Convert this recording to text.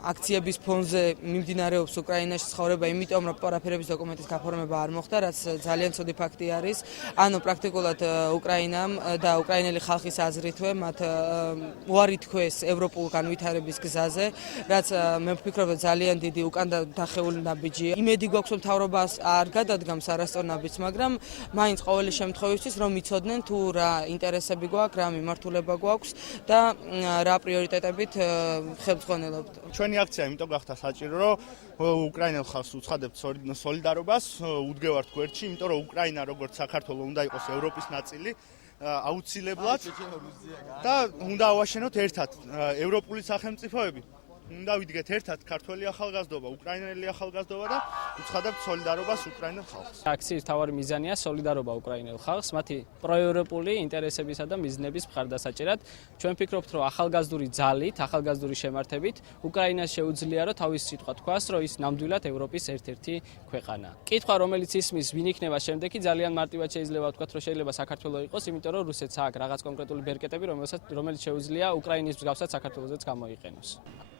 აქციების ფონზე მიმდინარეობს უკრაინაში ცხოვრება, იმიტომ რომ პარაფერების დოკუმენტის გაფორმება არ მოხდა, რაც ძალიან ცუდი ფაქტი არის. ანუ პრაქტიკულად უკრაინამ და უკრაინელი ხალხის აზრითვე მათ უარი თქვეს ევროპულ განვითარების გზაზე, რაც მე ვფიქრობ, რომ ძალიან დიდი უკან დახეული ნაბიჯია. იმედი გვაქვს, რომ მთავრობას არ გადადგამს არასწორ ნაბიჯს, მაგრამ მაინც ყოველი შემთხვევისთვის რომ იცოდნენ თუ რა ინტერესები გვაქვს, რა მიმართულება გვაქვს და რა პრიორიტეტებით ხელმძღვანელობთ. ჩვენი აქცია იმიტომ გახდა საჭირო, რომ უკრაინელ ხალხს უცხადებთ სოლიდარობას, უდგევართ გვერდში, იმიტომ რომ უკრაინა როგორც საქართველოს უნდა იყოს ევროპის ნაწილი, აუცილებლად და უნდა ავაშენოთ ერთად ევროპული სახელმწიფოები. უნდა ვიდგეთ ერთად ქართველი ახალგაზრდობა, უკრაინელი ახალგაზრდობა და უცხადებთ სოლიდარობას უკრაინელ ხალხს. აქციის მთავარი მიზანია სოლიდარობა უკრაინელ ხალხს, მათი პროევროპული ინტერესებისა და მიზნების მხარდასაჭერად. ჩვენ ვფიქრობთ, რომ ახალგაზრდული ძალით, ახალგაზრდული შემართებით უკრაინას შეუძლია, რომ თავის სიტყვა თქვას, რომ ის ნამდვილად ევროპის ერთ-ერთი ქვეყანა. კითხვა, რომელიც ისმის, ვინ იქნება შემდეგი, ძალიან მარტივად შეიძლება ვთქვათ, რომ შეიძლება საქართველოს იყოს, იმიტომ რომ რუსეთს აქვს რაღაც კონკრეტული ბერკეტები, რომელიც შეუძლია უკრაინის მსგავსად საქართველოსაც გამოიყენოს.